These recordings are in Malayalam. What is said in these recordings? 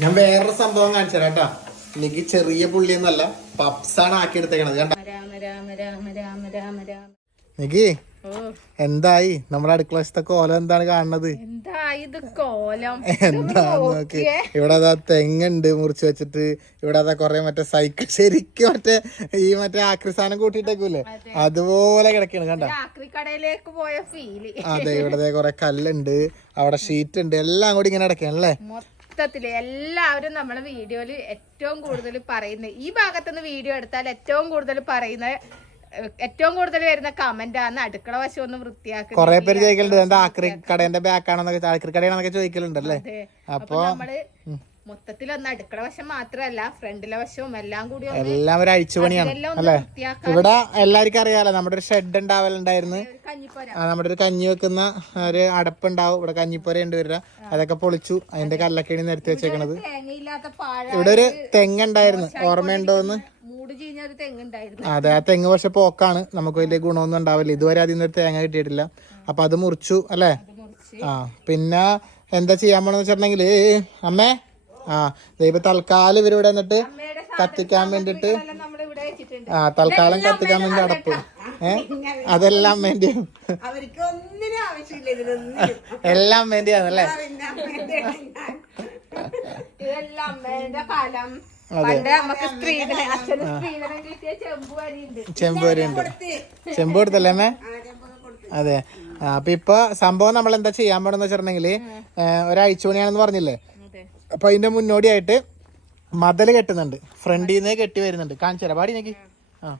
ഞാൻ വേറൊരു സംഭവം കാണിച്ചു തരാം കേട്ടാ. എനിക്ക് ചെറിയ പുള്ളിയൊന്നല്ല പപ്സാണ് ആക്കി എടുത്തേക്കണത് കണ്ട? രാമ രാമ രാമ രാമ രാമ രാമ. എനിക്ക് ഓ എന്തായി? നമ്മുടെ അടുക്കള വശത്തെ കോലം എന്താണ് കാണുന്നത്? എന്താ നോക്കി. ഇവിടെ അതാ തെങ്ങുണ്ട് മുറിച്ച് വെച്ചിട്ട്. ഇവിടെ അതാ കൊറേ മറ്റേ സൈക്കിൾ ശരിക്കും മറ്റേ ഈ മറ്റേ ആക്രി സാധനം കൂട്ടിട്ടേക്കൂലേ അതുപോലെ കിടക്കണ് കണ്ട? അതെ ഇവിടെ കൊറേ കല്ലുണ്ട്. അവിടെ ഷീറ്റ് ഉണ്ട് എല്ലാം കൂടി ഇങ്ങനെ കിടക്കണല്ലേ മൊത്തത്തിൽ എല്ലാവരും നമ്മളെ വീഡിയോയിൽ ഏറ്റവും കൂടുതൽ പറയുന്നത് ഈ ഭാഗത്തുനിന്ന് വീഡിയോ എടുത്താൽ ഏറ്റവും കൂടുതൽ പറയുന്ന ഏഹ്, ഏറ്റവും കൂടുതൽ വരുന്ന കമന്റ് ആണ് അടുക്കള വശം ഒന്ന് വൃത്തിയാക്കുക കുറെ പേര് ചോദിക്കലുണ്ട് എന്താ ആക്രി കടേന്റെ ബാക്കാണെന്നൊക്കെ ആക്രി കടയാണെന്നൊക്കെ ചോദിക്കലുണ്ടല്ലേ. അപ്പൊ നമ്മൾ മൊത്തത്തിൽ ഒന്ന് അടുക്കള വശം മാത്രല്ല ഫ്രണ്ടിലെ വശവും എല്ലാം കൂടി എല്ലാം ഒരു അഴിച്ചുപണിയാണ് അല്ലേ? ഇവിടെ എല്ലാവർക്കും അറിയാലോ നമ്മുടെ ഒരു ഷെഡ് ഉണ്ടാവലുണ്ടായിരുന്നു. നമ്മുടെ ഒരു കഞ്ഞി വെക്കുന്ന ഒരു അടപ്പുണ്ടാവും ഇവിടെ കഞ്ഞിപ്പൊര ഉണ്ട് വരിക അതൊക്കെ പൊളിച്ചു അതിന്റെ കല്ലക്കണി നിരത്തി വെച്ചേക്കണത്. ഇവിടെ ഒരു തെങ്ങുണ്ടായിരുന്നു ഓർമ്മയുണ്ടോന്ന്? അതെ ആ തെങ്ങ് പക്ഷെ പോക്കാണ്. നമുക്ക് വലിയ ഗുണമൊന്നും ഉണ്ടാവില്ല. ഇതുവരെ അതിൽ നിന്നൊരു തേങ്ങ കിട്ടിയിട്ടില്ല. അപ്പൊ അത് മുറിച്ചു അല്ലേ? ആ പിന്നെ എന്താ ചെയ്യാൻ പോണെന്ന് വെച്ചിട്ടുണ്ടെങ്കിൽ അമ്മേ ആ ദൈവം തൽക്കാലം ഇവരിവിടെ എന്നിട്ട് കത്തിക്കാൻ വേണ്ടിട്ട് ആ തൽക്കാലം കത്തിക്കാൻ വേണ്ടി അടപ്പ്. ഏ? അതെല്ലാം ഇതിനൊന്നും. എല്ലാം വേണ്ടിയാണല്ലേ? ഇതെല്ലാം അമ്മയുടെ കാലം ചെമ്പ് വരിയുണ്ട്. ചെമ്പ് കൊടുത്തല്ലേ അമ്മേ? അതെ. അപ്പൊ ഇപ്പൊ സംഭവം നമ്മൾ എന്താ ചെയ്യാൻ പോണെന്ന് വെച്ചിട്ടുണ്ടെങ്കിൽ ഒരാഴ്ച മണിയാണെന്ന് പറഞ്ഞില്ലേ? അപ്പൊ അതിന്റെ മുന്നോടിയായിട്ട് മതൽ കെട്ടുന്നുണ്ട്. ഫ്രണ്ടിൽ നിന്ന് കെട്ടി വരുന്നുണ്ട്. കാണിച്ചു തരാം. പാടി നോക്കി ആ.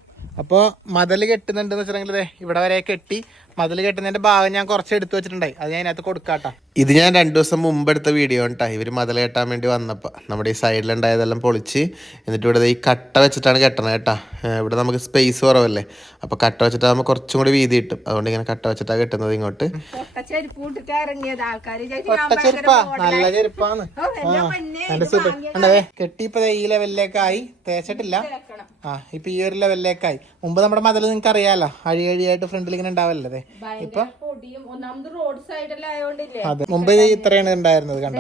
അപ്പോൾ മതൽ കെട്ടുന്നുണ്ട് വെച്ചിട്ടുണ്ടെങ്കിൽ ഇവിടെ വരെ കെട്ടി മതൽ കെട്ടുന്നതിന്റെ ഭാഗം ഞാൻ കുറച്ച് എടുത്തു വെച്ചിട്ടുണ്ടായി. അത് ഞാൻ അതിനകത്ത് കൊടുക്കാട്ടാ. ഇത് ഞാൻ രണ്ടു ദിവസം മുമ്പ് എടുത്ത വീഡിയോ കേട്ടോ ഇവർ മതൽ കെട്ടാൻ വേണ്ടി വന്നപ്പോൾ നമ്മുടെ ഈ സൈഡിലുണ്ടായതെല്ലാം പൊളിച്ച്. എന്നിട്ട് ഇവിടെ ദേ ഈ കട്ട വെച്ചിട്ടാണ് കെട്ടണത് കേട്ടാ. ഇവിടെ നമുക്ക് സ്പേസ് കുറവല്ലേ? അപ്പോൾ കട്ട വെച്ചിട്ടാകുമ്പോൾ കുറച്ചും കൂടി വീതി കിട്ടും. അതുകൊണ്ട് ഇങ്ങനെ കട്ട വെച്ചിട്ടാണ് കെട്ടുന്നത് ഇങ്ങോട്ട്. പൊട്ട ചെരുപ്പ്. നല്ല ചെരുപ്പാന്ന്. ദേ ഈ ലെവലിലേക്കായി തേച്ചിട്ടില്ല. ആ ഇപ്പൊ ഈ ഒരു ലെവലിലേക്കായി മുമ്പ് നമ്മുടെ മതിൽ നിങ്ങൾക്ക് അറിയാലോ? അഴി അഴിയായിട്ട് ഫ്രണ്ടിൽ ഇങ്ങനെ ഉണ്ടാവല്ലേ അതെ. മുമ്പ് ഇത് ഇത്രയാണ് ഉണ്ടായിരുന്നത് കണ്ട?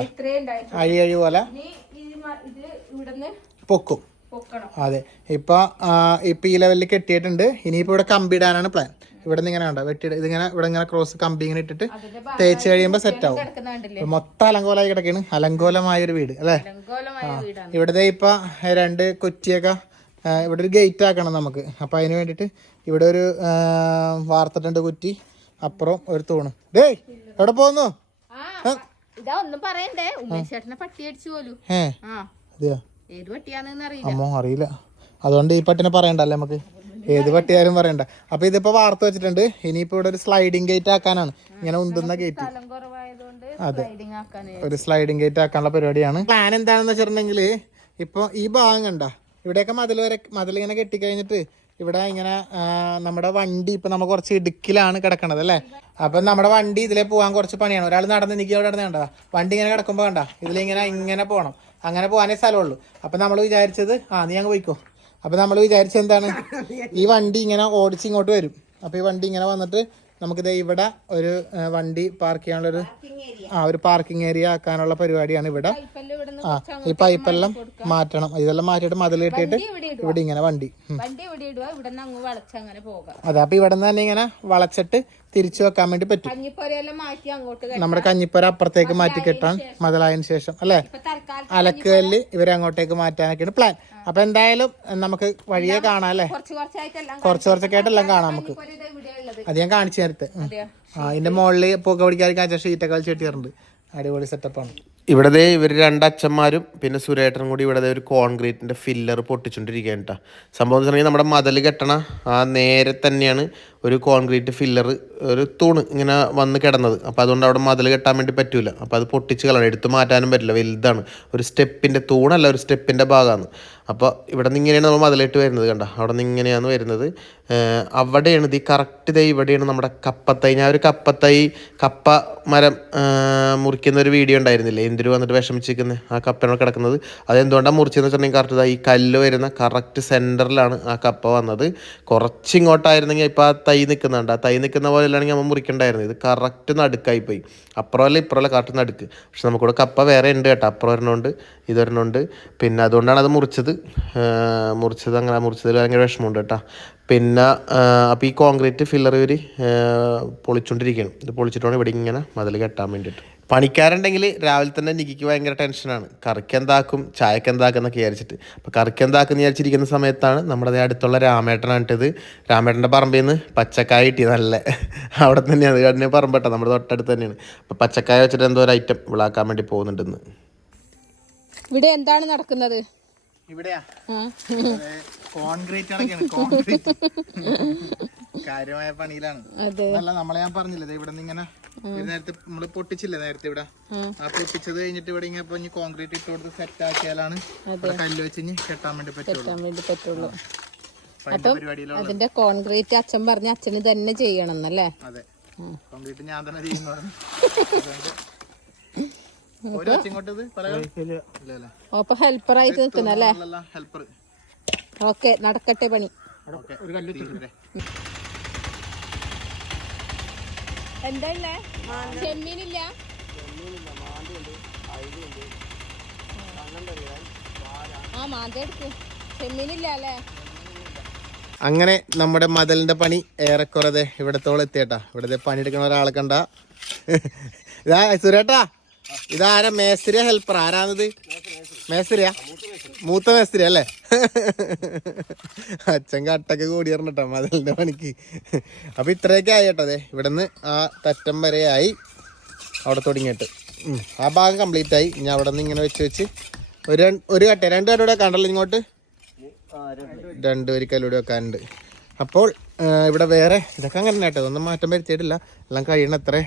അഴി അഴി പോലെ പൊക്കും. അതെ. ഇപ്പൊ ഇപ്പൊ ഈ ലെവലിൽ കെട്ടിയിട്ടുണ്ട്. ഇനിയിപ്പോ ഇവിടെ കമ്പി ഇടാനാണ് പ്ലാൻ ഇവിടെ നിന്ന് ഇങ്ങനെ ഉണ്ടോ വെട്ടി ഇതിങ്ങനെ ഇവിടെ ഇങ്ങനെ ക്രോസ് കമ്പി ഇങ്ങനെ ഇട്ടിട്ട് തേച്ച് കഴിയുമ്പോ സെറ്റ് ആവും. മൊത്തം അലങ്കോലമായി കിടക്കാണ് അലങ്കോലമായ ഒരു വീട് അല്ലേ? ഇവിടുത്തെ ഇപ്പൊ രണ്ട് കൊച്ചിയൊക്കെ ഇവിടെ ഒരു ഗേറ്റ് ആക്കണം നമുക്ക്. അപ്പൊ അതിന് വേണ്ടിട്ട് ഇവിടെ ഒരു വാർത്തിട്ടുണ്ട് കുറ്റി അപ്പുറം ഒരു തൂണ്. ഡേയ് എവിടെ പോകുന്നു അമ്മോ അറിയില്ല. അതുകൊണ്ട് ഈ പട്ടിനെ പറയണ്ടല്ലേ നമുക്ക്? ഏത് പട്ടിയാരും പറയണ്ട. അപ്പൊ ഇതിപ്പോ വാർത്ത വെച്ചിട്ടുണ്ട്. ഇനിയിപ്പോ ഇവിടെ ഒരു സ്ലൈഡിങ് ഗേറ്റ് ആക്കാനാണ്. ഇങ്ങനെ ഉന്തുന്ന ഗേറ്റ് അതെ. ഒരു സ്ലൈഡിങ് ഗേറ്റ് ആക്കാനുള്ള പരിപാടിയാണ്. പ്ലാൻ എന്താണെന്ന് വെച്ചിട്ടുണ്ടെങ്കിൽ ഇപ്പൊ ഈ ഭാഗം കണ്ട ഇവിടെയൊക്കെ മതിൽ വരെ മതിൽ ഇങ്ങനെ കെട്ടിക്കഴിഞ്ഞിട്ട് ഇവിടെ ഇങ്ങനെ നമ്മുടെ വണ്ടി ഇപ്പൊ നമ്മൾ കുറച്ച് ഇടുക്കിലാണ് കിടക്കണത് അല്ലേ? അപ്പൊ നമ്മുടെ വണ്ടി ഇതിലേ പോകാൻ കുറച്ച് പണിയാണ്. ഒരാൾ നടന്ന് എനിക്ക് അവിടെ നടന്ന് കണ്ടതാ വണ്ടി ഇങ്ങനെ കിടക്കുമ്പോൾ കണ്ട. ഇതിലിങ്ങനെ ഇങ്ങനെ പോകണം അങ്ങനെ പോകാനേ സ്ഥലമുള്ളൂ. അപ്പൊ നമ്മൾ വിചാരിച്ചത് ആ നീ അങ്ങ് പോയിക്കോ. അപ്പൊ നമ്മൾ വിചാരിച്ചത് എന്താണ്? ഈ വണ്ടി ഇങ്ങനെ ഓടിച്ച് ഇങ്ങോട്ട് വരും. അപ്പൊ ഈ വണ്ടി ഇങ്ങനെ വന്നിട്ട് നമുക്കിത് ഇവിടെ ഒരു വണ്ടി പാർക്ക് ചെയ്യാനുള്ളൊരു ആ ഒരു പാർക്കിംഗ് ഏരിയ ആക്കാനുള്ള പരിപാടിയാണ് ഇവിടെ. ആ ഈ പൈപ്പെല്ലാം മാറ്റണം. ഇതെല്ലാം മാറ്റിയിട്ട് മതിൽ കെട്ടിയിട്ട് ഇവിടെ ഇങ്ങനെ വണ്ടി. അതെ അപ്പൊ ഇവിടെ നിന്ന് തന്നെ ഇങ്ങനെ വളച്ചിട്ട് തിരിച്ചു വെക്കാൻ വേണ്ടി പറ്റും. നമ്മുടെ കഞ്ഞിപ്പൊര അപ്പുറത്തേക്ക് മാറ്റി കെട്ടാൻ. മുതലായതിനു ശേഷം അല്ലേ? അലക്കുകല്ല് ഇവരെ അങ്ങോട്ടേക്ക് മാറ്റാനൊക്കെയാണ് പ്ലാൻ അപ്പൊ എന്തായാലും നമുക്ക് വഴിയെ കാണാം അല്ലേ? കുറച്ച് കുറച്ചൊക്കെ ആയിട്ടെല്ലാം കാണാം നമുക്ക്. അത് ഞാൻ കാണിച്ചു നേരത്തെ. ആ ഇതിന്റെ മുകളിൽ പുക പിടിക്കാതെ കാച്ച ഷീറ്റൊക്കെ വലിച്ച് കെട്ടിയിട്ടുണ്ട് അടിപൊളി സെറ്റപ്പാണ് ഇവിടെ ഇവർ രണ്ടച്ഛന്മാരും പിന്നെ സുരേട്ടനും കൂടി ഇവിടെ ഒരു കോൺക്രീറ്റിന്റെ ഫില്ലർ പൊട്ടിച്ചുകൊണ്ടിരിക്കുകയാണ് കേട്ടോ സംഭവം എന്ന് പറഞ്ഞാൽ നമ്മുടെ മതിൽ കെട്ടണ ആ നേരെ തന്നെയാണ് ഒരു കോൺക്രീറ്റ് ഫില്ലർ ഒരു തൂണ് ഇങ്ങനെ വന്ന് കിടന്നത്. അപ്പോൾ അതുകൊണ്ട് അവിടെ മതിൽ കെട്ടാൻ വേണ്ടി പറ്റില്ല അപ്പോൾ അത് പൊട്ടിച്ച് കളയണം. എടുത്തു മാറ്റാനും പറ്റില്ല. വലുതാണ്. ഒരു സ്റ്റെപ്പിന്റെ തൂണല്ല ഒരു സ്റ്റെപ്പിന്റെ ഭാഗമാണ്. അപ്പോൾ ഇവിടെ നിന്ന് ഇങ്ങനെയാണ് നമ്മൾ മതിലിട്ട് വരുന്നത് കണ്ട. അവിടെ നിന്ന് ഇങ്ങനെയാണ് വരുന്നത്. അവിടെയാണ് ഈ കറക്റ്റ് ഇതേ ഇവിടെയാണ് നമ്മുടെ കപ്പത്തൈ. ഞാൻ ഒരു കപ്പത്തൈ കപ്പ മരം മുറിക്കുന്ന ഒരു വീഡിയോ ഉണ്ടായിരുന്നില്ലേ? എന്തൊരു വന്നിട്ട് വിഷമിച്ചിരിക്കുന്നത് ആ കപ്പയാണ് കിടക്കുന്നത്? അതെന്തുകൊണ്ടാണ് മുറിച്ചതെന്ന് വെച്ചിട്ടുണ്ടെങ്കിൽ കറക്റ്റ് ഈ കല്ല് വരുന്ന കറക്റ്റ് സെന്ററിലാണ് ആ കപ്പ വന്നത്. കുറച്ച് ഇങ്ങോട്ടായിരുന്നെങ്കിൽ ഇപ്പോൾ ആ തൈ നിൽക്കുന്നുണ്ട് ആ തൈ നിൽക്കുന്ന പോലെ അല്ലെങ്കിൽ നമ്മൾ മുറിക്കണ്ടായിരുന്നു. ഇത് കറക്റ്റ് നടുക്കായി പോയി. അപ്പുറമല്ല ഇപ്പുറമല്ല കറക്റ്റ് നടുക്ക്. പക്ഷെ നമുക്കിവിടെ കപ്പ വേറെ ഉണ്ട് കേട്ടോ. അപ്പുറം ഒരെണ്ണമുണ്ട് ഇതൊരെണ്ണമുണ്ട് പിന്നെ അതുകൊണ്ടാണ് അത് മുറിച്ചത്. മുറിച്ചത് അങ്ങനെ മുറിച്ചതിൽ ഭയങ്കര വിഷമമുണ്ട് കേട്ടോ. പിന്നെ അപ്പോൾ ഈ കോൺക്രീറ്റ് ഫില്ലർ ഇവർ പൊളിച്ചുകൊണ്ടിരിക്കുകയാണ് ഇത് പൊളിച്ചിട്ടാണ് ഇവിടെ ഇങ്ങനെ മതിൽ കെട്ടാൻ വേണ്ടിയിട്ട്. പണിക്കാരുണ്ടെങ്കിൽ രാവിലെ തന്നെ നിക്കിക്ക് ഭയങ്കര ടെൻഷനാണ്. കറിക്ക് എന്താക്കും ചായക്ക് എന്താക്കും എന്നൊക്കെ വിചാരിച്ചിട്ട്. അപ്പോൾ കറിക്ക് എന്താക്കും വിചാരിച്ചിരിക്കുന്ന സമയത്താണ് നമ്മുടെ ദേ അടുത്തുള്ള രാമേട്ടനാണിട്ടത് രാമേട്ടന്റെ പറമ്പിൽ നിന്ന് പച്ചക്കായ കിട്ടി നല്ല. അവിടെ തന്നെയാണ്. കണ്ണിന് പറമ്പട്ടോ. നമ്മുടെ തൊട്ടടുത്ത് തന്നെയാണ്. അപ്പോൾ പച്ചക്കായ വെച്ചിട്ട് എന്തോ ഒരു ഐറ്റം വിളാക്കാൻ വേണ്ടി പോകുന്നുണ്ടെന്ന്. ഇവിടെ എന്താണ് നടക്കുന്നത്? ഇവിടെയാ. കോൺക്രീറ്റ് അടക്കാണ് കോൺക്രീറ്റ് കാര്യമായ പണിയിലാണ്. അതെ. അല്ല നമ്മളെ ഞാൻ പറഞ്ഞില്ലേ ഇവിടെ നിന്ന് ഇങ്ങനെ നേരത്തെ നമ്മൾ പൊട്ടിച്ചില്ലേ നേരത്തെ ഇവിടെ? ആ. പൊട്ടിച്ചത് കഴിഞ്ഞിട്ട് ഇവിടെ ഇങ്ങനെ ഇപ്പൊ കോൺക്രീറ്റ് ഇട്ട് കൊടുത്ത് സെറ്റ് ആക്കിയാലാണ് കല്ല് വെച്ച് ഇനി കെട്ടാൻ വേണ്ടി പറ്റുള്ളൂ. അപ്പൊ അതിന്റെ കോൺക്രീറ്റ് അച്ഛൻ പറഞ്ഞ അച്ഛന് തന്നെ ചെയ്യണം എന്നല്ലേ? അതെ. കോൺക്രീറ്റ് ഞാൻ തന്നെ ചെയ്യുന്നു അപ്പൊ ഹെൽപ്പർ ആയിട്ട് നിൽക്കുന്നല്ലേ? ഹെൽപ്പർ ഓക്കെ നടക്കട്ടെ പണി. ഒരു കല്ല് എന്താ ചെമ്മീനില്ല? ആ മാന്ത എടുക്ക്. ചെമ്മീനില്ല അല്ലേ? അങ്ങനെ നമ്മുടെ മതലിന്റെ പണി ഏറെക്കുറെ ദേ ഇവിടത്തോളം എത്തിയേട്ടാ. ഇവിടെ പണിയെടുക്കുന്ന ഒരാളെ കണ്ട. ഇതാ സുരേട്ടാ. ഇതാരാ മേസ്ത്രിയ ഹെൽപ്പർ ആരാണിത്? മേസ്ത്രിയാ? മൂത്ത മേസ്ത്രി അല്ലേ? അച്ഛൻ കട്ടൊക്കെ കൂടിയിരുന്നിട്ടോ മതിലിന്റെ പണിക്ക്. അപ്പൊ ഇത്രയൊക്കെ ആയി കേട്ടോ അതെ ഇവിടുന്ന് ആ തറ്റം വരെ ആയി അവിടെ തുടങ്ങിയിട്ട്. ആ ഭാഗം കംപ്ലീറ്റ് ആയി. ഞാൻ അവിടെ നിന്ന് ഇങ്ങനെ വെച്ച് വെച്ച് ഒരു ഒരു കട്ട. രണ്ട് കട്ടൂടെ കണ്ടല്ലോ ഇങ്ങോട്ട്? രണ്ട്. വരി കല്ലൂടെ വെക്കാനുണ്ട്. അപ്പോൾ ഇവിടെ വേറെ ഇതൊക്കെ അങ്ങനെ കേട്ടോ. ഒന്നും മാറ്റം വരുത്തിയിട്ടില്ല. എല്ലാം കഴിയണത്രേ.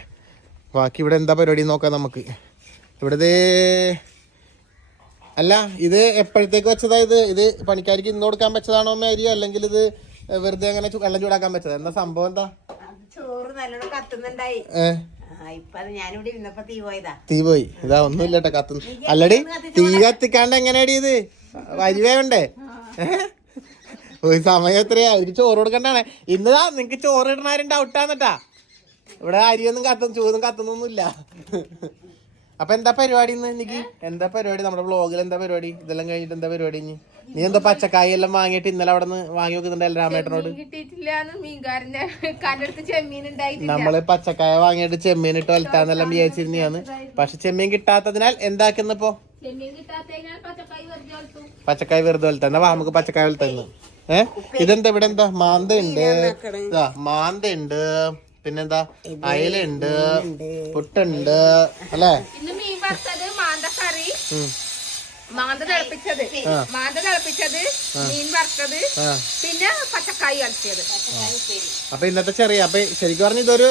ബാക്കി ഇവിടെ എന്താ പരിപാടി നോക്കാം നമുക്ക്. ഇവിടെ ദേ അല്ല ഇത് എപ്പോഴത്തേക്ക് വെച്ചതാ ഇത്? ഇത് പണിക്കാർക്ക് ഇന്ന് കൊടുക്കാൻ വെച്ചതാണോ അരി അല്ലെങ്കിൽ ഇത് വെറുതെ അങ്ങനെ വെള്ളം ചൂടാക്കാൻ വെച്ചത്? എന്താ സംഭവം? എന്താ? ചോറ് നല്ലോണം കത്തുന്നുണ്ടായി. തീ പോയി. ഇതാ ഒന്നും കേട്ടോ കത്തുന്നു അല്ലടി തീ കത്തിക്കാണ്ട് എങ്ങനെയാടി ഇത്? വരിവേണ്ടേ ഒരു സമയം എത്രയാ? അവർക്ക് ചോറ് കൊടുക്കണ്ടാണ്. ഇന്നതാ നിങ്ങക്ക് ചോറ് ഇടണാരും ഡൗട്ടാന്നിട്ടാ ഇവിടെ അരിയൊന്നും കത്തുന്നു ചൂതും കത്തുന്നൊന്നുമില്ല. അപ്പൊ എന്താ പരിപാടി ഇന്ന് എനിക്ക് എന്താ പരിപാടി? നമ്മുടെ വ്ളോഗിൽ എന്താ പരിപാടി? ഇതെല്ലാം കഴിഞ്ഞിട്ട് എന്താ പരിപാടി ഇനി? നീ എന്താ പച്ചക്കായ എല്ലാം വാങ്ങിയിട്ട് ഇന്നലെ അവിടെ നിന്ന് വാങ്ങി വെക്കുന്നുണ്ടല്ലോ രാമേട്ടനോട്. നമ്മൾ പച്ചക്കായ വാങ്ങിയിട്ട് ചെമ്മീൻ ഇട്ട് വലുത്താന്നെല്ലാം വിചാരിച്ചിരുന്നാണ് പക്ഷെ ചെമ്മീൻ കിട്ടാത്തതിനാൽ എന്താക്കുന്നപ്പോ പച്ചക്കായി വെറുതെ വലുത്താ വാ നമുക്ക് പച്ചക്കായ വലുത്തന്നു ഏഹ് ഇതെന്താ ഇവിടെ എന്താ? മാന്ത ഉണ്ട് മാന്ത ഉണ്ട് പിന്നെന്താ? അയലുണ്ട് പുട്ടുണ്ട് അല്ലേ? ഇന്ന് മീൻ വറുത്തത് മാന്ത കറി. മാന്ത തിളപ്പിച്ചത്. മാന്ത തിളപ്പിച്ചത് മീൻ വറുത്തത് പിന്നെ പച്ചക്കായി കളിച്ചത് അപ്പൊ ഇന്നത്തെ ചെറിയ അപ്പൊ ശരിക്കും പറഞ്ഞ ഇതൊരു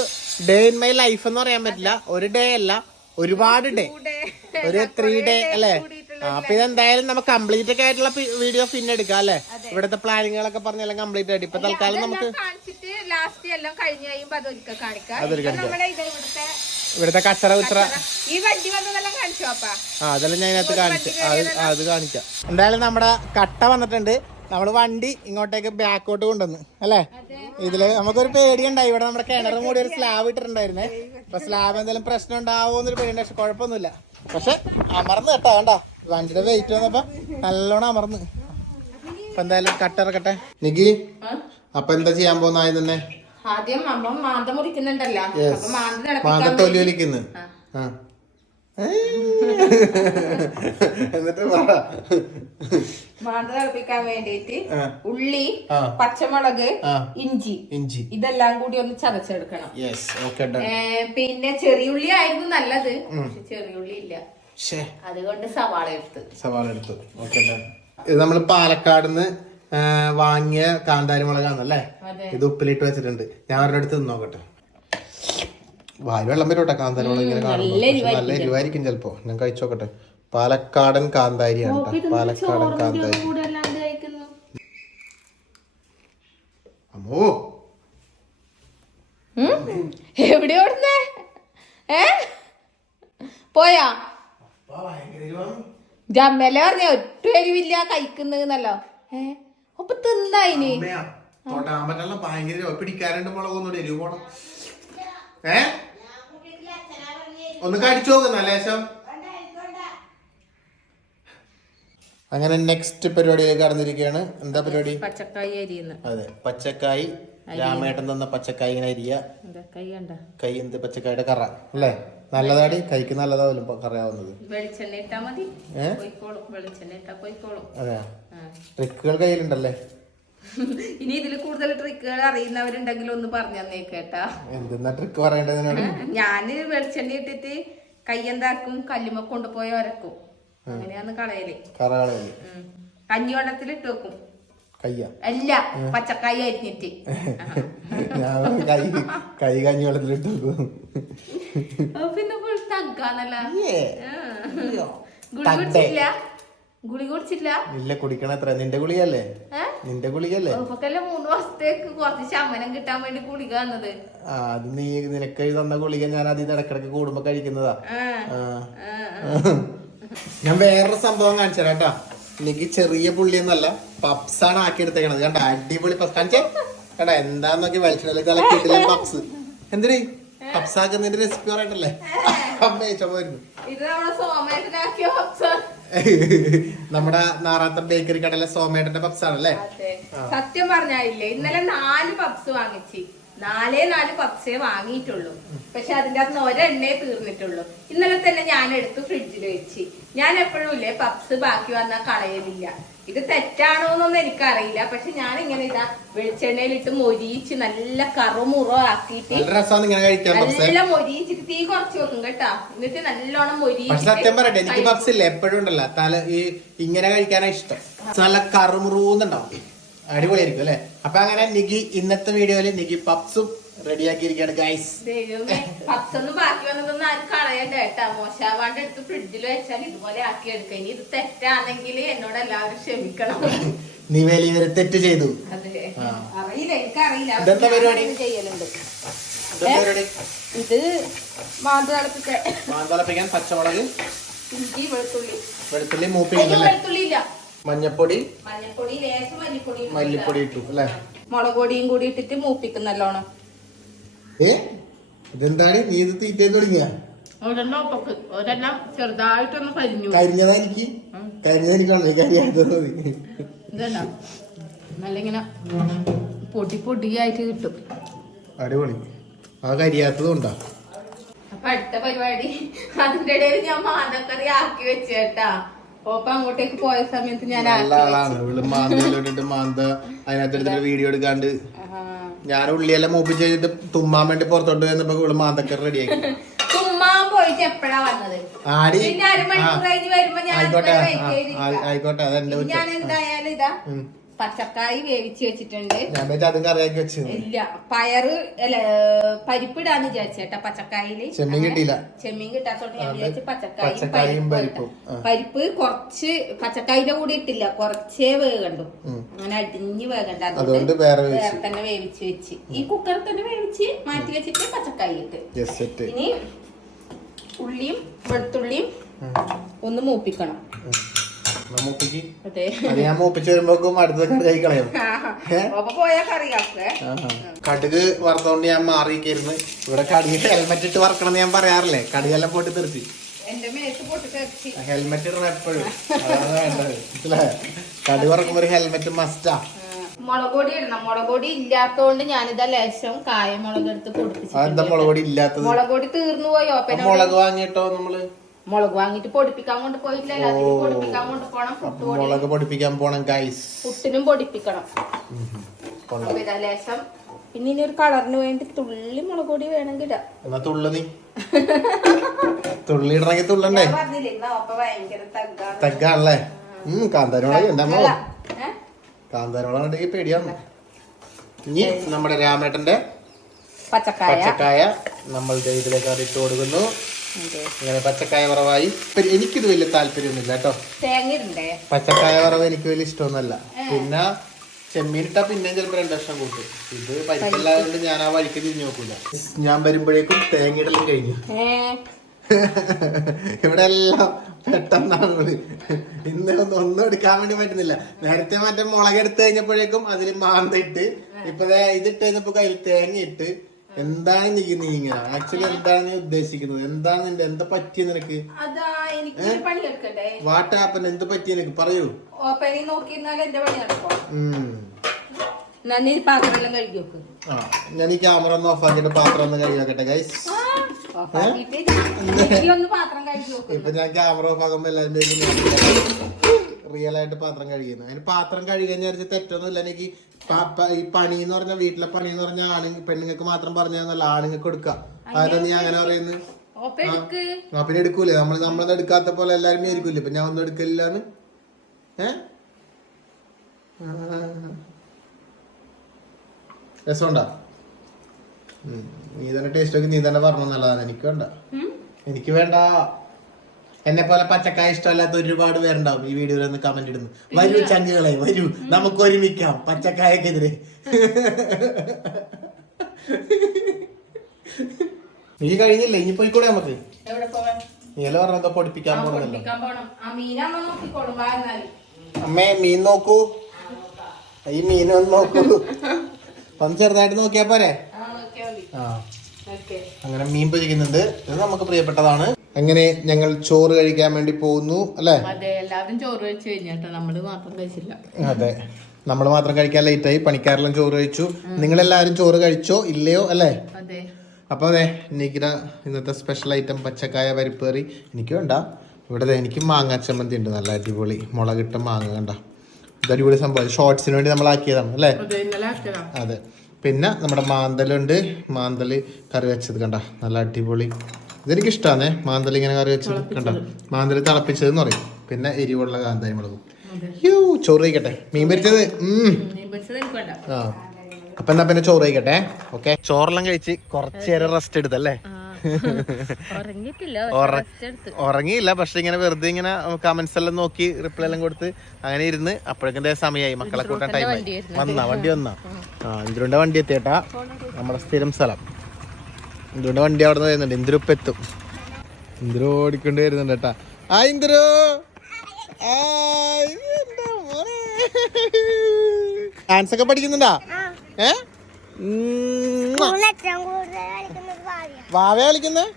ഡേ ഇൻ മൈ ലൈഫ് എന്ന് പറയാൻ പറ്റില്ല. ഒരു ഡേ അല്ല ഒരുപാട് ഡേ ഒരു ത്രീ ഡേ അല്ലേ? അപ്പൊ ഇതെന്തായാലും നമുക്ക് കംപ്ലീറ്റ് ഒക്കെ ആയിട്ടുള്ള വീഡിയോ പിന്നെ എടുക്കാം അല്ലേ? ഇവിടുത്തെ പ്ലാനിങ്ങുകളൊക്കെ പറഞ്ഞെല്ലാം കംപ്ലീറ്റ് ആയിട്ട്. ഇപ്പൊ തൽക്കാലം നമുക്ക് കാണിച്ചിട്ട് ലാസ്റ്റ് എല്ലാം കഴിഞ്ഞ് കഴിയുമ്പോ അതൊരിക്കൽ കാണിക്കാം. അതൊരിക്കൽ ഇപ്പൊ നമ്മുടെ ഇത് ഇവിടുത്തെ ഇവിടുത്തെ കച്ചറ ഈ വണ്ടി വന്നതെല്ലാം കാണിച്ചു അപ്പാ? ആ അതെല്ലാം ഞാൻ ഇതിനകത്ത് കാണിച്ചു അത് ആ, അത് കാണിക്കാം. എന്തായാലും നമ്മുടെ കട്ട വന്നിട്ടുണ്ട്. നമ്മൾ വണ്ടി ഇങ്ങോട്ടേക്ക് ബാക്കോട്ട് കൊണ്ടുവന്ന് അല്ലേ? ഇതിൽ നമുക്കൊരു പേടിയുണ്ടായി. ഇവിടെ നമ്മുടെ കിണറും കൂടി ഒരു സ്ലാബ് ഇട്ടിട്ടുണ്ടായിരുന്നേ. അപ്പൊ സ്ലാബ് എന്തെങ്കിലും പ്രശ്നം ഉണ്ടാവുമെന്നൊരു പേടിയുണ്ട്. പക്ഷെ കുഴപ്പമൊന്നുമില്ല. പക്ഷെ അമർന്ന് കേട്ടോ വേണ്ട വണ്ടിയുടെ വെയിറ്റ് വന്നപ്പോ നല്ലോണം അമർന്ന്. അപ്പൊ എന്തായാലും കട്ട ഇറക്കട്ടെ. നികി അപ്പൊ എന്താ ചെയ്യാൻ പോകുന്ന ആദ്യം തന്നെ? ആദ്യം അമ്മ മാന്ത മുറിക്കുന്നുണ്ടല്ലോ. അപ്പൊ മാന്ത മാന്ത തിളപ്പിക്കാൻ തൊലി ആ. എന്നിട്ട് പറ. മാന്ത തിളപ്പിക്കാൻ വേണ്ടിയിട്ട് ഉള്ളി പച്ചമുളക് ഇഞ്ചി. ഇഞ്ചി. ഇതെല്ലാം കൂടി ഒന്ന് ചതച്ചെടുക്കണം. പിന്നെ ചെറിയുള്ളി ആയിരുന്നു നല്ലത്. പക്ഷെ ചെറിയുള്ളി ഇല്ല. അതുകൊണ്ട് സവാള എടുത്ത്. സവാള എടുത്തു. ഓക്കെ നമ്മൾ പാലക്കാട് വാങ്ങിയ കാന്താരി മുളകാണല്ലേ ഇത് ഉപ്പിലിട്ട് വെച്ചിട്ടുണ്ട്. ഞാൻ അവരുടെ അടുത്ത് നിന്ന് നോക്കട്ടെ. വായു വെള്ളം വരും കേട്ടോ കാന്താരി മുളക് ഇങ്ങനെ കാണുമ്പോൾ നല്ല എരിവായിരിക്കും ചിലപ്പോ. ഞാൻ കഴിച്ചു നോക്കട്ടെ. പാലക്കാടൻ കാന്താരിയാണ് കേട്ടോ. പാലക്കാടൻ കാന്താരി. അമ്മോ. എവിടെ ഓടുന്നേ? ഏ? പോയാ? ജമ്മല പറഞ്ഞ ഒറ്റ എരിവില്ല കഴിക്കുന്നല്ലോ ഏ? തൊട്ടാൻ പറ്റുള്ള ഭയങ്കര പിടിക്കാറുണ്ട് മുളകൊന്നും എരിവ് പോണം ഏ? ഒന്ന് കടിച്ചു നോക്കുന്ന ലേശം. അങ്ങനെ നെക്സ്റ്റ് പരിപാടിയിലേക്ക് കടന്നിരിക്കുകയാണ്. എന്താ പരിപാടി? പച്ചക്കായി അരിയുന്നു. അതെ പച്ചക്കായി. രാമേട്ടൻ തന്ന പച്ചക്കായി ഇങ്ങനെ അരിയ. കൈ എന്ത് പച്ചക്കായുടെ കറ അല്ലേ? നല്ലതാടി കൈക്ക് നല്ലതാവലും കറയാവുന്നത്. വെളിച്ചെണ്ണ ഇട്ടാ മതി. ഏ? പോയിക്കോളും വെളിച്ചെണ്ണ ഇട്ടാ പോയിക്കോളും. അതെ. ട്രിക്കുകൾ കയ്യിലുണ്ടല്ലേ? ഇനി ഇതിൽ കൂടുതൽ ട്രിക്കുകൾ അറിയുന്നവരുണ്ടെങ്കിൽ ഒന്ന് പറഞ്ഞു തന്നേക്കേട്ടാ എന്തെന്നാ ട്രിക്ക് പറയേണ്ടത് ഞാൻ വെളിച്ചെണ്ണ ഇട്ടിട്ട് കൈ എന്താക്കും കല്ലുമ്മ കൊണ്ടുപോയി ഒരക്കും. അങ്ങനെയാന്ന് കളയൽ. കഞ്ഞിവെള്ളത്തിൽ ഇട്ട് വെക്കും. അല്ല പച്ചക്കായി അരിഞ്ഞിട്ട്. കൈ കൈ കഞ്ഞി വെള്ളത്തിലിട്ട് വെക്കും. പിന്നെ ഫുൾ തഗ്ഗാന്നല്ല. ഏ. ഗുളി കുടിച്ചില്ല ഇല്ല കുടിക്കണ എത്ര നിന്റെ ഗുളികല്ലേ നിന്റെ ഗുളികല്ലേ ഇപ്പൊക്കല്ലേ മൂന്ന് മാസത്തേക്ക് കുറച്ച് ശമനം കിട്ടാൻ വേണ്ടി ഗുളിക വന്നത് അത് നീ നിനക്ക് തന്ന ഗുളിക ഞാൻ അത് ഇടക്കിടക്ക് കൂടുമ്പോ കഴിക്കുന്നതാ. ഞാൻ വേറൊരു സംഭവം കാണിച്ചു കേട്ടാ. എനിക്ക് ചെറിയ പുള്ളിയൊന്നല്ല പപ്സാണ് ആക്കി എടുത്തേക്കണത് കണ്ട? അടിപൊളി പപ്സ്. കാണിച്ചേ? കണ്ട? എന്താന്ന് നോക്കി വെളിച്ചെണ്ണ കലക്കിട്ടില്ല പപ്സ്? എന്തിനീ പപ്സാക്കുന്നതിന്റെ റെസിപ്പി പറയട്ടല്ലേ? അമ്മേ ചുമ വരുന്നു. ഇത് നമ്മുടെ സോമേട്ടനാക്കിയ പപ്സ്. നമ്മുടെ നാറാത്ത ബേക്കറി കടയിലെ സോമേട്ടന്റെ പപ്സ് ആണല്ലേ? സത്യം പറഞ്ഞില്ലേ ഇന്നലെ നാല് പപ്സ് വാങ്ങിച്ചു. നാലേ നാല് പപ്സേ വാങ്ങിയിട്ടുള്ളൂ. പക്ഷെ അതിന്റെ അകത്ത് ഒരെണ്ണേ തീർന്നിട്ടുള്ളൂ. ഇന്നലെ തന്നെ ഞാൻ എടുത്ത് ഫ്രിഡ്ജിൽ വെച്ച്. ഞാൻ എപ്പോഴും ഇല്ലേ പപ്സ് ബാക്കി വന്നാൽ കളയലില്ല. ഇത് തെറ്റാണോ എന്നൊന്നും എനിക്കറിയില്ല. പക്ഷെ ഞാൻ ഇങ്ങനെ ഇതാ വെളിച്ചെണ്ണയിലിട്ട് മൊരിയിച്ച് നല്ല കറുമുറോ ആക്കിയിട്ട് നല്ല മൊരിയിച്ചിട്ട് തീ കുറച്ച് വെക്കും കേട്ടാ. എന്നിട്ട് നല്ലോണം പക്ഷെ സത്യം പറയട്ടെ എനിക്ക് പപ്സ് ഇല്ല എപ്പോഴും ഉണ്ടല്ല. തല ഈ ഇങ്ങനെ കഴിക്കാനാ ഇഷ്ടം. നല്ല കറുമുറൂന്നുണ്ടാവും അടിപൊളിയായിരിക്കും അല്ലെ? അപ്പൊ അങ്ങനെ നിഗി ഇന്നത്തെ വീഡിയോയിൽ നിഗി പപ്സും റെഡിയാക്കിയിരിക്കുകയാണ് ഗൈസ് ദൈവമേ പത്തൊന്നും ബാക്കി വന്നതൊന്നും ആരും കളയണ്ട കേട്ടാ. മോശാവാണ്ട് എടുത്ത് ഫ്രിഡ്ജിൽ വെച്ചാൽ ഇതുപോലെ ആക്കി എടുക്ക. ഇനി ഇത് തെറ്റാണെങ്കിൽ എന്നോട് എല്ലാവരും ക്ഷമിക്കണം. നീ ഇവരെ തെറ്റ് ചെയ്തു. അറിയില്ല എനിക്കറിയില്ല. ചെയ്യലുണ്ട്? ഇത് മാന്തളപ്പിക്കാൻ പച്ചമുളക് ഇഞ്ചി വെളുത്തുള്ളി. വെളുത്തുള്ളി വെളുത്തുള്ളി ഇല്ല. മഞ്ഞപ്പൊടി? മഞ്ഞപ്പൊടി ലേശം മല്ലിപ്പൊടി ഇട്ടു അല്ലെ? മുളക് പൊടിയും കൂടി ഇട്ടിട്ട് മൂപ്പിക്കും നല്ലോണം. ഏ? ഇതെന്താണ്? നീ ഇത് തീറ്റയിൽ തുടങ്ങിയ? ഒരെണ്ണം ചെറുതായിട്ടൊന്ന് കരിഞ്ഞു. കരിഞ്ഞതാ എനിക്ക് കരിഞ്ഞതാ എനിക്കാണല്ലോ കരിയാത്തത് മതി. ഇതല്ല നല്ല ഇങ്ങനെ പൊടി പൊടിയായിട്ട് കിട്ടും. അടിപൊളി. ആ കരിയാത്തതുണ്ടാ അപ്പൊ അടുത്ത പരിപാടി. അതിന്റെ ഇടയിൽ ഞാൻ മാന്തക്കറി ആക്കി വെച്ചേട്ടാ ഓപ്പ അങ്ങോട്ടേക്ക് പോയ സമയത്ത് ഞാൻ ആളാണ്. മാന്ത അതിനകത്തെടുത്തിട്ട് വീഡിയോ എടുക്കാണ്ട്. ഞാൻ ഉള്ളിയെല്ലാം മൂപ്പ് ചെയ്തിട്ട് തുമ്മാൻ വേണ്ടി പുറത്തോട്ട് വന്നപ്പോ മാന്തക്കർ മാന്തക്കറി റെഡിയാക്കി തുമ്മാൻ പോയിട്ട് എപ്പോഴാ വന്നത്? ആടി. പിന്നെ അരമണിക്കൂർ കഴിഞ്ഞ് വരുമ്പോ ഞാൻ ആയിക്കോട്ടെ. ആയിക്കോട്ടെ. അതെന്റെ ഞാൻ എന്തായാലും ഇതാ. പച്ചക്കായി വേവിച്ച് വെച്ചിട്ടുണ്ട്. ഞാൻ അതും കറിയാക്കി ഇല്ല പയറ് അല്ല പരിപ്പിടാന്ന് വിചാരിച്ചേട്ടാ പച്ചക്കായിൽ. ചെമ്മീൻ കിട്ടിയില്ല. ചെമ്മീൻ ഞാൻ. വിചാരിച്ചു പച്ചക്കായും പരിപ്പും. പരിപ്പും. കുറച്ച് പച്ചക്കായിന്റെ കൂടെ ഇട്ടില്ല കുറച്ചേ വേകണ്ടു അങ്ങനെ അടിഞ്ഞ് വേകണ്ട അതുകൊണ്ട് വേറെ തന്നെ വേവിച്ച് വെച്ച്. ഈ കുക്കറിൽ തന്നെ വേവിച്ച് മാറ്റി വെച്ചിട്ട് പച്ചക്കായി ഇട്ട് ഇനി ഉള്ളിയും വെളുത്തുള്ളിയും ഒന്ന് മൂപ്പിക്കണം. മൂപ്പിക്ക് അതെ. ഞാൻ മൂപ്പിച്ച് വരുമ്പോക്കും അടുത്ത കറി കളയും. കടുക് വറുത്തോണ്ട് ഞാൻ മാറിയിരിക്കുന്നു ഇവിടെ കടുക് ഹെൽമെറ്റ് ഇട്ട് വറക്കണം ഞാൻ പറയാറില്ലേ? കടുകെല്ലാം പോട്ട് തെറിച്ച്. ഹെൽമെറ്റ് ഇടണം എപ്പോഴും. അതാണ് വേണ്ടത്. മനസ്സിലായോ? കടുക് വറക്കുമ്പോ ഒരു ഹെൽമെറ്റ് മസ്റ്റാ മുളക് പൊടി ഇടണം. മുളക് പൊടി ഇല്ലാത്തോണ്ട് ഞാനിതാ ലേശം കായമുളക് എടുത്ത് അതെന്താ മുളകൊടി ഇല്ലാത്തത്? മുളക് പൊടി തീർന്നു പോയോ? മുളക് വാങ്ങിയിട്ടോ നമ്മൾ? മുളക് വാങ്ങിട്ട് പൊടിപ്പിക്കാൻ കൊണ്ട് പോയിട്ടില്ലല്ലോ അതിന് പൊടിപ്പിക്കാൻ കൊണ്ട് പോണം. മുളക് പൊടിപ്പിക്കാൻ പോണം ഗൈസ് പുട്ടിനും പൊടിപ്പിക്കണം. ലേശം. പിന്നെ ഇനി ഒരു കളറിന് വേണ്ടി തുള്ളി മുളക് പൊടി വേണമെങ്കിൽ എന്നാ തുള്ളു നീ. തുള്ളി ഇടണമെങ്കിൽ തുള്ളണ്ടേ? തഗ്ഗാണല്ലേ? ഉം. കാന്താരോളെ എന്താ അല്ല, ഏ? കാന്താരോളെ പേടിയാന്ന് ഇനി നമ്മുടെ രാമേട്ടന്റെ പച്ചക്കായ. നമ്മൾ ഇതിലേക്ക് ഇട്ട് കൊടുക്കുന്നു. ഇങ്ങനെ പച്ചക്കായ വറവായി. എനിക്കിത് വലിയ താല്പര്യമൊന്നുമില്ല കേട്ടോ. പച്ചക്കായ വറവ് എനിക്ക് വലിയ ഇഷ്ടമൊന്നുമല്ല. പിന്നെ ചെമ്മീനിട്ട പിന്നെ പിന്നെയും ചിലപ്പോ രണ്ടു വർഷം കൂട്ടും. ഇത് പരിക്കല്ലാതെ ഞാൻ ആ വഴിക്ക് തിരിഞ്ഞു നോക്കൂല. ഞാൻ വരുമ്പോഴേക്കും തേങ്ങയിടലും കഴിഞ്ഞു. ഇവിടെ എല്ലാം പെട്ടെന്നാണ് ഇന്ന് ഒന്ന് എടുക്കാൻ വേണ്ടി പറ്റുന്നില്ല. നേരത്തെ മറ്റേ മുളക് എടുത്തു കഴിഞ്ഞപ്പോഴേക്കും അതിൽ മാന്തിട്ട് ഇപ്പൊ ഇതിട്ട് കഴിഞ്ഞപ്പോ കയ്യിൽ തേങ്ങ ഇട്ട് എന്താണ് നീ നീ ഇങ്ങനെ ആക്ച്വലി എന്താണ് നീ ഉദ്ദേശിക്കുന്നത്? എന്താണ് നിന്റെ എന്താ പറ്റിയ നിനക്ക്? വാട്ടാപ്പൻ വാട്ട് ആപ്പൻ എന്ത് പറ്റിയ നിനക്ക്? പറയൂ. ഓപ്പനി നോക്കിയിരുന്നാൽ എന്റെ പണി നടക്കോ ഉം. എന്നാ നീ പാത്രമെല്ലാം കഴുകി വെക്കും. ആ ഞാൻ ഈ ക്യാമറ ഒന്ന് ഓഫ് ആക്കിയിട്ട് പാത്രം ഒന്ന് ഗൈസ് ഓഫാക്കിയിട്ട് പാത്രം കഴുകി വെക്ക്. ഇപ്പൊ ഞാൻ ക്യാമറ ഓഫ് ആകുമ്പോ എല്ലാവരും റിയൽ ആയിട്ട് പാത്രം കഴുകുന്നു അതിന് പാത്രം കഴുകാൻ വിചാരിച്ച തെറ്റൊന്നുമില്ല. എനിക്ക് ഈ പണി എന്ന് പറഞ്ഞ വീട്ടിലെ പണി എന്ന് പറഞ്ഞ ആണു പെണ്ണുങ്ങൾക്ക് മാത്രം പറഞ്ഞല്ല ആണുങ്ങൾക്ക് എടുക്കുക അതായത് നീ അങ്ങനെ പറയുന്നത്? ആ പിന്നെ എടുക്കൂലേ. നമ്മൾ നമ്മളത് എടുക്കാത്ത പോലെ എല്ലാരും വിചാരിക്കൂലേ ഇപ്പൊ ഞാൻ ഒന്നും എടുക്കില്ലാന്ന് ഏ. രസമുണ്ടാ? നീ തന്നെ ടേസ്റ്റ് ഒക്കെ നീ തന്നെ പറഞ്ഞു നല്ലതാണ് എനിക്ക് വേണ്ട എനിക്ക് വേണ്ട. എന്നെ പോലെ പച്ചക്കായ ഇഷ്ടമല്ലാത്ത ഒരുപാട് പേരുണ്ടാവും ഈ വീഡിയോയിൽ ഒന്ന് കമന്റ് ഇടുന്നു. വരൂ ചങ്കുകളെ വരൂ. നമുക്ക് ഒരുമിക്കാം പച്ചക്കായക്കെതിരെ. നീ കഴിഞ്ഞില്ല? ഇനി പോയിക്കൂടെ നമുക്ക്? നീല പറഞ്ഞതോ? പൊടിപ്പിക്കാൻ പോകണല്ലോ പോണം. ആ മീനമ്മ നോക്കിക്കോളും. വാ എന്നാൽ. അമ്മേ മീൻ നോക്കൂ. ഈ മീൻ ഒന്ന് നോക്കൂ. അപ്പം ചെറുതായിട്ട് നോക്കിയാ പോരെ? ആ അങ്ങനെ മീൻ പൊരിക്കുന്നുണ്ട്. ഇത് നമുക്ക് പ്രിയപ്പെട്ടതാണ്. അങ്ങനെ ഞങ്ങൾ ചോറ് കഴിക്കാൻ വേണ്ടി പോകുന്നു അല്ലേ? അതെ എല്ലാവരും ചോറ് കഴിഞ്ഞാട്ടോ നമ്മൾ മാത്രം കഴിച്ചില്ല. അതെ. നമ്മൾ മാത്രം കഴിക്കാൻ ലേറ്റ് ആയി പണിക്കാരെല്ലാം ചോറ് കഴിച്ചു. നിങ്ങൾ എല്ലാവരും ചോറ് കഴിച്ചോ? ഇല്ലയോ? അല്ലേ? അപ്പൊ അതെ നികിര ഇന്നത്തെ സ്പെഷ്യൽ ഐറ്റം പച്ചക്കായ പരിപ്പ് കറി. എനിക്ക് വേണ്ട. ഇവിടെ എനിക്ക് മാങ്ങ ചമ്മന്തി ഉണ്ട്. നല്ല അടിപൊളി. മുളകിട്ട മാങ്ങ കണ്ട. ഇത് അടിപൊളി സംഭവം. ഷോർട്സിന് വേണ്ടി നമ്മൾ ആക്കിയതാണ് അല്ലേ? അതെ. പിന്നെ നമ്മുടെ മാന്തലുണ്ട്. മാന്തൽ കറി വെച്ചത് കണ്ട. നല്ല അടിപൊളി. ഇതെനിക്ക് ഇഷ്ടമാണേ മാന്തൽ ഇങ്ങനെ കറി വെച്ചത് കണ്ട? മാന്തൽ തിളപ്പിച്ചത് എന്ന് പറയും. പിന്നെ എരിവുള്ള കാന്താരി മുളകും. യൂ ചോറ് കഴിക്കട്ടെ. മീൻ പൊരിച്ചത് ആ. അപ്പൊ എന്നാ പിന്നെ ചോറ് കഴിക്കട്ടെ. ഓക്കെ. ചോറെല്ലാം കഴിച്ച് കുറച്ചു നേരം റെസ്റ്റ് എടുത്തല്ലേ? ഉറങ്ങിയില്ല പക്ഷെ ഇങ്ങനെ വെറുതെ ഇങ്ങനെ കമന്റ്സ് എല്ലാം നോക്കി റിപ്ലൈ എല്ലാം കൊടുത്ത് അങ്ങനെ ഇരുന്ന് അപ്പോഴേക്കും ദേ സമയമായി മക്കളെ കൂട്ടാൻ ടൈം വന്നാ വണ്ടി വന്നാ. ആ. വണ്ടി എത്തിയേട്ടാ. നമ്മുടെ സ്ഥിരം സ്ഥലം. ഇന്ദുവിന്റെ വണ്ടി അവിടെ നിന്ന് വരുന്നുണ്ട്. ഇന്ദ്രു ഇപ്പൊ എത്തും. ഇന്ദുരു ഓടിക്കൊണ്ട് വരുന്നുണ്ട് കേട്ടാ. ആ ഇന്ദ്രു. ഡാൻസ് ഒക്കെ പഠിക്കുന്നുണ്ടാ? ഏ. വാവ കളിക്കുന്നേ?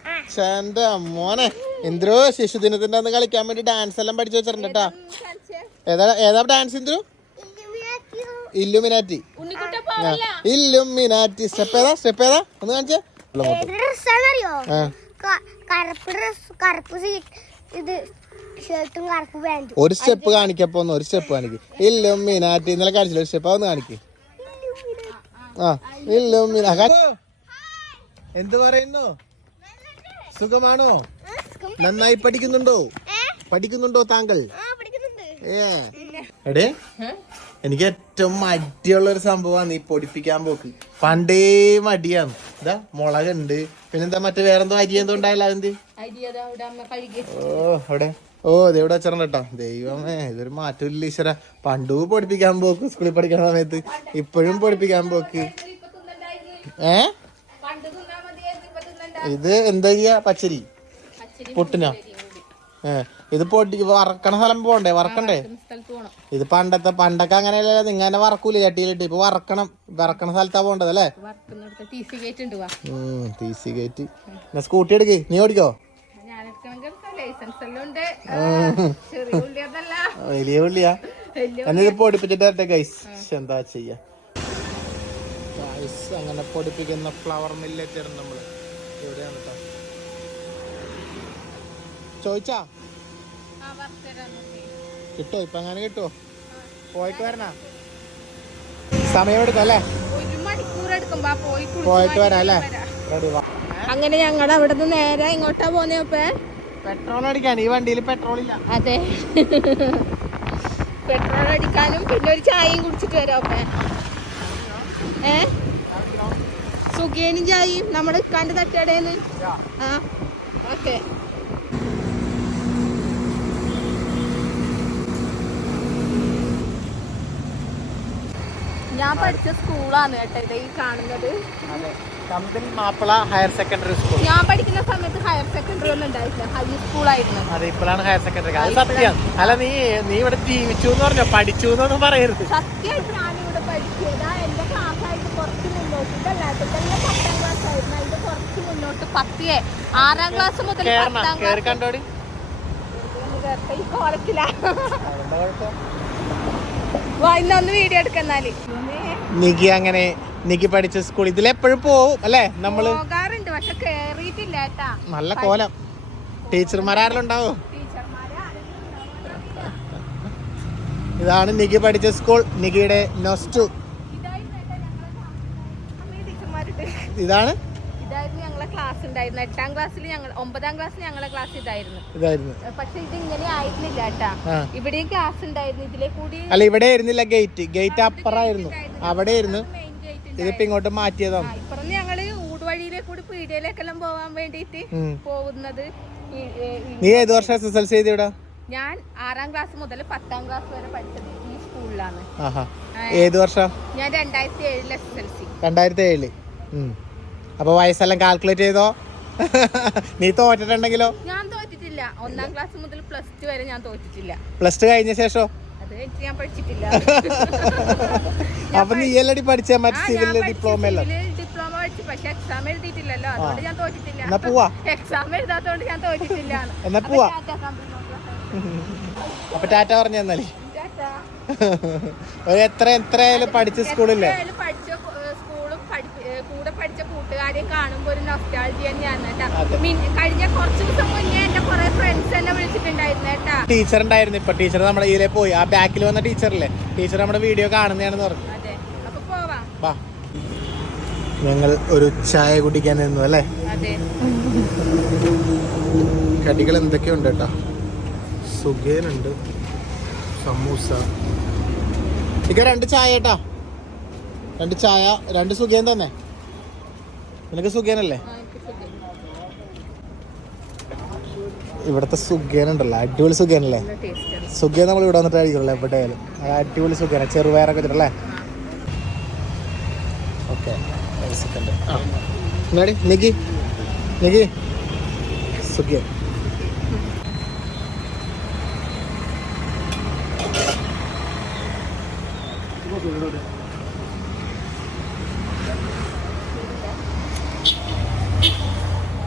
എന്റെ മോനെ. എന്തോ ശിശുദിനത്തിന്റെ അന്ന് കളിക്കാൻ വേണ്ടി ഡാൻസ് എല്ലാം പഠിച്ചു വെച്ചിട്ടുണ്ട് കേട്ടാ. ഏതാ ഏതാ dance Indru? Illuminati illuminati step ഏതാ? സ്റ്റെപ്പ് ഏതാ? ഒന്ന് കാണിച്ചേ. ഡ്രസ്സാണെന്നറിയോ? ആ. കറുപ്പ് ഡ്രസ് കറുപ്പ് ഇത് ഷർട്ടും കറുപ്പ് പാന്റും. ഒരു സ്റ്റെപ്പ് കാണിക്കപ്പോ ഒന്ന് ഒരു സ്റ്റെപ്പ് കാണിക്ക്. ഇല്ലുമിനാറ്റി. ഇന്നലെ കാണിച്ചില്ല? ഒരു സ്റ്റെപ്പ് അതൊന്ന് കാണിക്ക്. ആ ഇല്ലുമിനാ എന്ത് പറയുന്നു? സുഖമാണോ? നന്നായി പഠിക്കുന്നുണ്ടോ? പഠിക്കുന്നുണ്ടോ താങ്കൾ? ഏ. എടേ. എനിക്ക് ഏറ്റവും മടിയുള്ള ഒരു സംഭവമാണ് ഈ പൊടിപ്പിക്കാൻ പോക്ക്. പണ്ടേ മടിയാണ്. ഇതാ മുളകുണ്ട്. പിന്നെന്താ മറ്റേ വേറെന്തോ അരി എന്തോ ഉണ്ടായില്ല അതെന്ത്? ഓ അവിടെ. ഓ ഇതെവിടെ വെച്ചിട്ടുണ്ട് കേട്ടോ. ദൈവമേ ഇതൊരു മാറ്റമില്ല ഈശ്വര. പണ്ടു പൊടിപ്പിക്കാൻ പോക്ക് സ്കൂളിൽ പഠിക്കുന്ന സമയത്ത്. ഇപ്പോഴും പൊടിപ്പിക്കാൻ പോക്ക്. ഏ? ഇത് എന്താ ചെയ്യാ? പച്ചരി. പൊട്ടിനാ? ഇത് പൊടി വറക്കണ സ്ഥലം പോണ്ടേ? വറക്കണ്ടേ? ഇത് പണ്ടത്തെ പണ്ടൊക്കെ അങ്ങനെയല്ല നിങ്ങനെ വറക്കൂല ചട്ടിയിലിട്ട്. ഇപ്പൊ വറക്കണം വറക്കണ സ്ഥലത്താ പോണ്ടത് അല്ലേ? ടി സി ഗേറ്റ് സ്കൂട്ടി എടുക്ക്. നീ ഓടിക്കോ? വലിയ പുള്ളിയാ. എന്നിത് പൊടിപ്പിച്ചിട്ട് ഗൈസ് എന്താ ചെയ്യാ? അങ്ങനെ പൊടിപ്പിക്കുന്ന ഫ്ലവർ മില്ലെറ്റാണ് നമ്മൾ. എവിടെയാണ് കേട്ടോ ചോദിച്ചാ? കിട്ടോ? ഇപ്പൊ അങ്ങനെ കിട്ടുവോ പോയിട്ട് വരണ? സമയം എടുക്കാം അല്ലേ? പോയിട്ട് വരാം അല്ലേ? അങ്ങനെ ഞങ്ങളുടെ അവിടെ നിന്ന് നേരെ ഇങ്ങോട്ടാ പോന്നെ പെട്രോൾ അടിക്കാൻ ഈ വണ്ടിയിൽ പെട്രോൾ ഇല്ല. അതെ. പെട്രോൾ അടിക്കാനും പിന്നെ ഒരു ചായയും കുടിച്ചിട്ട് വരാം ഏ? സുഖേനും ചായയും നമ്മുടെ ഇക്കാന്റെ തട്ടടേന്ന് ആ ഓക്കെ. ഞാൻ പഠിച്ച സ്കൂളാണ് കേട്ടോ ഇത് ഈ കാണുന്നത്. അതെ. Kambil Mappila higher secondary school. ഞാൻ പഠിക്കുന്ന സമയത്ത് ഹയർ സെക്കൻഡറി ഒന്നും ഉണ്ടായിട്ടില്ല. ഹൈ സ്കൂളായിരുന്നു. അതെ ഇപ്പോഴാണ് ഹയർ സെക്കൻഡറി. അത് സത്യം. അല്ല നീ നീ ഇവിടെ ജീവിച്ചു എന്ന് പറഞ്ഞോ? പഠിച്ചു എന്നൊന്നും പറയരുത്. സത്യമായിട്ട് ഞാനിവിടെ പഠിച്ചതാ എന്റെ ക്ലാസ് ആയിട്ട് കുറച്ച് മുന്നോട്ട്. ഇതല്ലാത്ത പത്താം ക്ലാസ് ആയിരുന്നു. അതിന്റെ കുറച്ച് മുന്നോട്ട് പത്തിയെ ആറാം ക്ലാസ് മുതൽ പത്താം ക്ലാസ് കണ്ടോടി. ഈ കോലത്തിലാ അതെന്താ കുഴപ്പം? വാ ഇന്നൊന്ന് വീഡിയോ എടുക്കുന്നാൽ നികി അങ്ങനെ നികി പഠിച്ച സ്കൂൾ ഇതിലെപ്പോഴും പോവും അല്ലേ? നമ്മൾ പോകാറുണ്ട് പക്ഷെ കേറിയിട്ടില്ല നല്ല കോലം. ടീച്ചർമാരാരെല്ലാം ഉണ്ടാവോ? ഇതാണ് നികി പഠിച്ച സ്കൂൾ നിക്കിയുടെ നൊസ്റ്റു ഇതാണ്? ഇതായിരുന്നു ഞങ്ങളെ ക്ലാസ് ഉണ്ടായിരുന്നു എട്ടാം ക്ലാസ്സിൽ ഞങ്ങൾ ഒമ്പതാം ക്ലാസ്സിൽ ഞങ്ങളെ ക്ലാസ് ഇതായിരുന്നു. ഇതായിരുന്നു. പക്ഷെ ഇത് ഇങ്ങനെ ആയിരുന്നില്ല കേട്ടാ. ഇവിടെയും ക്ലാസ് ഉണ്ടായിരുന്നു. ഇതിലെ കൂടി അല്ല ഇവിടെ ആയിരുന്നില്ല ഗേറ്റ് ഗേറ്റ് അപ്പുറമായിരുന്നു അവിടെ ആയിരുന്നു. ഇതിപ്പോ ഇങ്ങോട്ട് മാറ്റിയതാണ്. ഇപ്പുറം ഞങ്ങൾ ഊടുവഴിയിലെ കൂടി പീഡിയയിലേക്കെല്ലാം പോവാൻ വേണ്ടിയിട്ട് പോകുന്നത് നീ ഏത് വർഷം എസ് എസ് എൽ സി ചെയ്ത് ഇവിടെ ഞാൻ ആറാം ക്ലാസ് മുതൽ പത്താം ക്ലാസ് വരെ പഠിച്ചത് ഈ സ്കൂളിലാണ് ഏത് വർഷം? ഞാൻ രണ്ടായിരത്തി ഏഴിൽ എസ് എൽ സി രണ്ടായിരത്തി ഏഴിൽ. ഉം. അപ്പൊ വയസ്സെല്ലാം കാൽക്കുലേറ്റ് ചെയ്തോ? നീ തോറ്റിട്ടുണ്ടെങ്കിലോ? ഞാൻ തോറ്റിട്ടില്ല. ഒന്നാം ക്ലാസ് മുതൽ പ്ലസ് ടു വരെ ഞാൻ തോറ്റിട്ടില്ല. പ്ലസ് ടു കഴിഞ്ഞ ശേഷം? ഞാൻ പഠിച്ചിട്ടില്ല. അപ്പൊ നീ എല്ലടി പഠിച്ച? മറ്റേ സിവിൽ ഡിപ്ലോമ എല്ലാം. ഡിപ്ലോമ പഠിച്ചു പക്ഷെ എക്സാം എഴുതിയിട്ടില്ലല്ലോ. അതുകൊണ്ട് ഞാൻ തോറ്റിട്ടില്ല. എന്നാ പോവാ. എക്സാം എഴുതാത്തോണ്ട് ഞാൻ തോറ്റിട്ടില്ല. എന്നാ പോവാ. അപ്പൊ ടാറ്റ പറഞ്ഞു തന്നാലേ ഒരു എത്ര എത്രയായാലും പഠിച്ച സ്കൂളില്ലേ പഠിച്ച ഏഹ്, സ്കൂളും പഠി- ഏഹ്, കൂടെ പഠിച്ച കൂട്ടുകാരെയും കാണുമ്പോ ഒരു നൊസ്റ്റാൾജി തന്നെയാണ് കേട്ടാ. കഴിഞ്ഞ കുറച്ച് ദിവസം മുന്നേ എന്റെ കുറെ ഫ്രണ്ട്സ് എന്നെ വിളിച്ചിട്ടുണ്ടായിരുന്നു കേട്ടാ. ടീച്ചർ ഉണ്ടായിരുന്നു ഇപ്പൊ. ടീച്ചർ നമ്മുടെ ഇതിലെ പോയി. ആ ബാക്കിൽ വന്ന ടീച്ചറില്ലേ? ടീച്ചർ നമ്മുടെ വീഡിയോ കാണുന്നതാണെന്ന് പറഞ്ഞു. അതെ. അപ്പൊ പോവാം. വാ. ഞങ്ങൾ ഒരു ചായ കുടിക്കാൻ നിന്നു അല്ലേ? കടികൾ എന്തൊക്കെയുണ്ട് കേട്ടോ? സുഖേനുണ്ട്. സമൂസ. ഇക്ക രണ്ട് ചായ കേട്ടാ. രണ്ട് ചായ രണ്ട് സുഖേൻ തന്നെ. നിനക്ക് സുഖേനല്ലേ. ഇവിടുത്തെ സുഖേൻ ഉണ്ടല്ലോ അടിപൊളി സുഖേനല്ലേ? സുഖേൻ നമ്മൾ ഇവിടെ വന്നിട്ട് കഴിക്കുള്ളൂ എവിടെയായാലും അടിപൊളി സുഖേന. ചെറുപയറൊക്കെ വെച്ചിട്ടല്ലേ? ഓക്കെ. സെക്കൻഡ് ആ. നിക്കി? നിക്കി? സുഖേൻ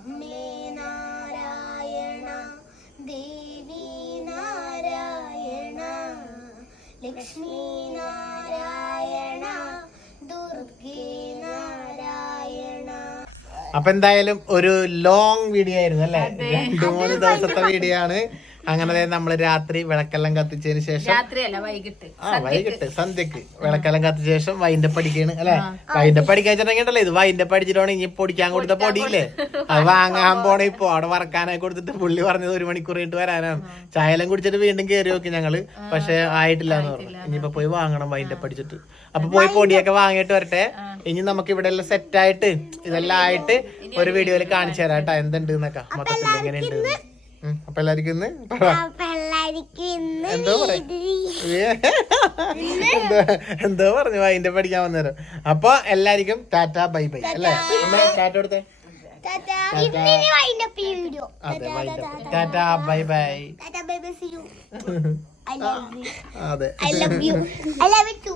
അമ്മേ നാരായണ ദേവി നാരായണ ലക്ഷ്മി നാരായണ ദുർഗേ നാരായണ അപ്പൊ എന്തായാലും ഒരു ലോങ് വീഡിയോ ആയിരുന്നു അല്ലേ? രണ്ടു മൂന്ന് ദിവസത്തെ വീഡിയോ ആണ്. അങ്ങനെ ദേ നമ്മൾ രാത്രി വിളക്കെല്ലാം കത്തിച്ചതിന് ശേഷം രാത്രിയല്ല വൈകിട്ട്. ആ വൈകിട്ട് സന്ധ്യക്ക്. വിളക്കെല്ലാം കത്തിച്ച ശേഷം വൈന്റെ പഠിക്കാണ് അല്ലെ? വൈന്റെ പഠിക്കാൻ വെച്ചിട്ടുണ്ടെങ്കിലല്ലോ ഇത്? വൈന്റെ പഠിച്ചിട്ടാണ് ഇനി പൊടിക്കാൻ കൊടുത്ത പൊടിയില്ലേ? അത് വാങ്ങാൻ പോണ ഇപ്പൊ. അവിടെ വറക്കാനായി കൊടുത്തിട്ട് പുള്ളി പറഞ്ഞത് ഒരു മണിക്കൂർ കഴിഞ്ഞിട്ട് വരാനാണ്. ചായലം കുടിച്ചിട്ട് വീണ്ടും കയറി നോക്കി ഞങ്ങൾ. പക്ഷെ ആയിട്ടില്ല എന്ന് പറഞ്ഞു ഇനിയിപ്പോ പോയി വാങ്ങണം വൈന്റെ പഠിച്ചിട്ട് അപ്പൊ പോയി പൊടിയൊക്കെ വാങ്ങിയിട്ട് വരട്ടെ. ഇനി നമുക്ക് ഇവിടെ എല്ലാം സെറ്റ് ആയിട്ട് ഇതെല്ലാം ആയിട്ട് ഒരു വീഡിയോയിൽ കാണിച്ചു തരാം കേട്ടോ. എന്തുണ്ട് എന്നൊക്കെ. മൊത്തത്തിൽ എങ്ങനെയുണ്ട്. എന്തോ പറഞ്ഞു അതിന്റെ പഠിക്കാൻ വന്നേരം. അപ്പൊ എല്ലാവർക്കും ടാറ്റ ബൈ ബൈ. അല്ലേ? ടാറ്റ കൊടുത്തേ? ടാറ്റ. Bye bye. അതെ. I love you I love you